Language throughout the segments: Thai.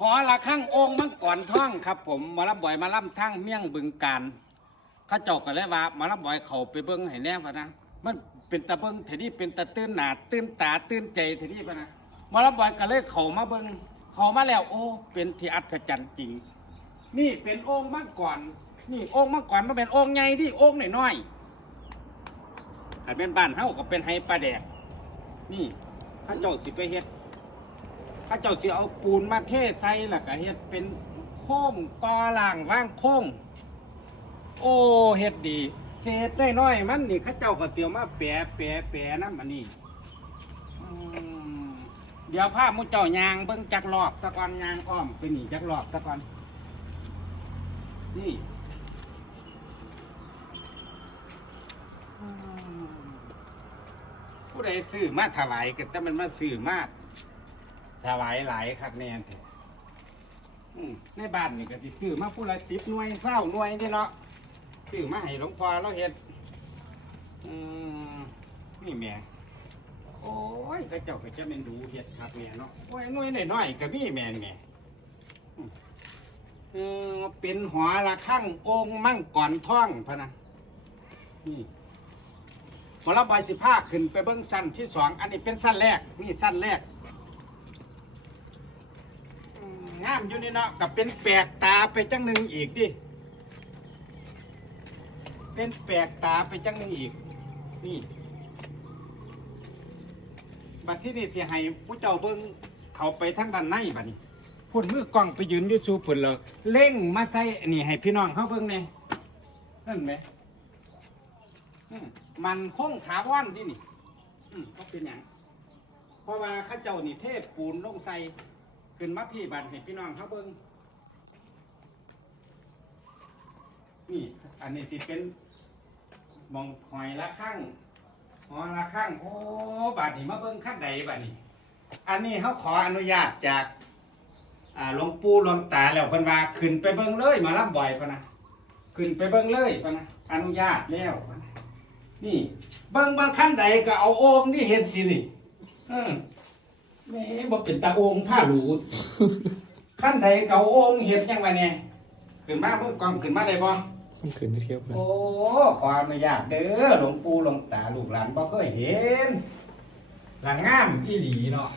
หอระฆังองค์มังกรท่องครับ ผมมารับบ่อยมาล่ำทั้งเมี่ยงบึงการข้าเจ้าก็เลยว่ามารับบ่อยเขาไปเบิ้งให้แน่พะนะมันเป็นตาเบิ้งเทนี่เป็นตาตื้นหนาตื้นตาตื้นใจเทนี่พะนะมารับบ่อยก็เลยเขามาเบิ้งเขามาแล้วโอ้ เป็นที่อัศจรรย์จริง นี่เป็นองค์มังกรนี่องค์มังกรมันเป็นองค์ใหญ่ดิองค์น้อยๆถ้าเป็นบ้านเฮาก็เป็นไฮปลาแดกนี่ข้าเจ้าสิไปเฮ็ด ข้าเจ้าสิเอาปูนมาเทใส่ล่ะก็เฮ็ดเป็นโค้งกอล่างว่างโค้ง โอ้เฮ็ดดี เศษน้อยๆมันนี่ข้าเจ้าก็เสียวมาแปะแปะแปะน้ำมันนี่อืมเดี๋ยวภาพมุเจ้ายางเบิ่งจักรอบสะกอนยางอ้อมไปนี่จักรอบสะกอนนี่อืมผู้ใดซื้อมาถวายก็แต่มันมาซื้อมา ถวายหลายคักแน่นแท้อืมในบ้านนี่ก็สิซื้อมาผู้ละสิบหน่วยเศร้าหน่วยนี่เนาะซื้อมาให้หลวงพ่อเราเฮ็ดอืมนี่แหม่โอ้ยก็เจ้าก็จะเป็นดูเฮ็ดครับแม่เนาะโอ้ยหน่วยน้อยๆก็มีแม่นแหม่เออเป็นหัวละข้างองค์มั่งก่อนท่องพะนะนี่มอละใบสิผ้าขึ้นไปเบิ้งสั้นที่สองอันนี้เป็นสั้นแรกนี่สั้นแรก อืมงามอยู่นี่เนาะกับเป็นแปลกตาไปจังหนึ่งอีกดิเป็นแปลกตาไปจังหนึ่งอีก นี่ บัดที่นี่ที่ให้ผู้เจ้าเบิ้งเขาไปทั้งด้านในบัดนี้พุ่นมือกล้องไปยืนอยู่สูพุ่นเลยเล่งมาใส่นี่ให้พี่น้องเขาเบิ้งเนี่ยเห็นไหมมันคงถาวรที่นี่อืมเป็นอย่างเพราะว่าข้าเจ้านี่เทพปูนลงใส่ ขึ้นมาพี่บันให้พี่น้องเขาเบิ้งนี่ อันนี้ที่เป็นมองหอยละข้างหอยละข้างโอ้บาดนี้มาเบิ้งข้างใดบาดนี้ อันนี้เขาขออนุญาตจากหลวงปู่หลวงตาแล้วเพิ่นว่าขึ้นไปเบิ้งเลยมารับบ่อยพนะขึ้นไปเบิ้งเลยพนะอนุญาตแล้วนะนี่ เบิ้งบางขั้นใดก็เอาโอ่งที่เห็นสินี่เออ แม่บ่เป็นตาโองผ้าหลูขั้นใดเก่าโองเห็ดยังไงเนี่ยขึ้นมาเมื่อกองขึ้นมาได้บ่ต้องคืนไปเที่ยวกันโอ้ขออนุญาตเด้อหลวงปู่หลวงตาลูกหลานบ่เคยเห็นหลังงามอีหลีเนาะ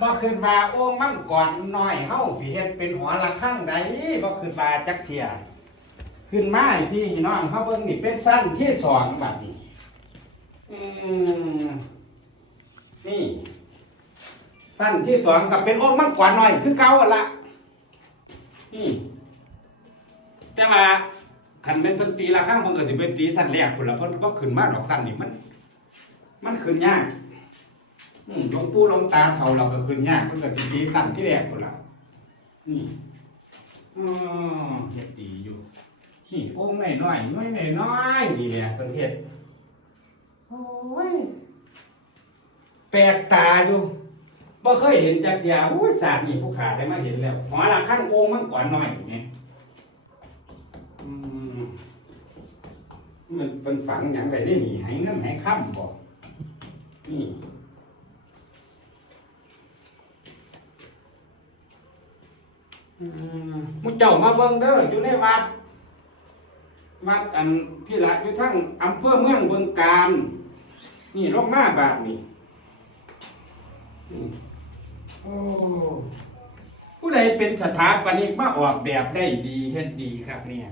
บ่ขึ้นว่าโองมั่งก่อนน้อยเฮาสิเฮ็ดเป็นหัวละข้างใดบ่ขึ้นว่าจักเที่ยขึ้นมาให้พี่น้องเฮาเบิ่งนี่เป็นสั้นที่สองบัดนี้อืมนี่ สั้นที่สองกับเป็นองค์มังกรหน่อย คือเก่าละนี่แต่ว่าขันเป็นเพิ่นตีละข้างเพิ่นก็สิเป็นตีสั้นแรกพุ่นละเพิ่นก็ขึ้นมาดอกสั้นนี่มัน มันขึ้นยากหลวงปู่หลวงตาเฒ่าเราก็ขึ้นยากเพิ่นก็สิตีสั้นที่แรกพุ่นละนี่อ๋อเฮ็ดดีอยู่นี่องค์น้อยๆน้อยๆน้อยๆนี่แหละเพิ่นเฮ็ดโอ้ยแปลกตาอยู่ บ่เคยเห็นจักเทียโอ้ยศาสตร์นี่ผู้ขาได้มาเห็นแล้วหอละข้างโองมันก่อนหน่อยไงอืมมันเป็นฝังอย่างไรได้หนีให้เงินให้ค่ำบ่นี่อืมมุเจ้ามาเบิ่งเด้ออยู่ในวัด วัดอันพี่ละอยู่ทั้งอำเภอเมืองเบืองการ นี่ลงมาบาทนี่อืม โอ้ผู้ใดเป็นสถาปนิกมาออกแบบได้ดีเฮ็ดดีครับเนี่ย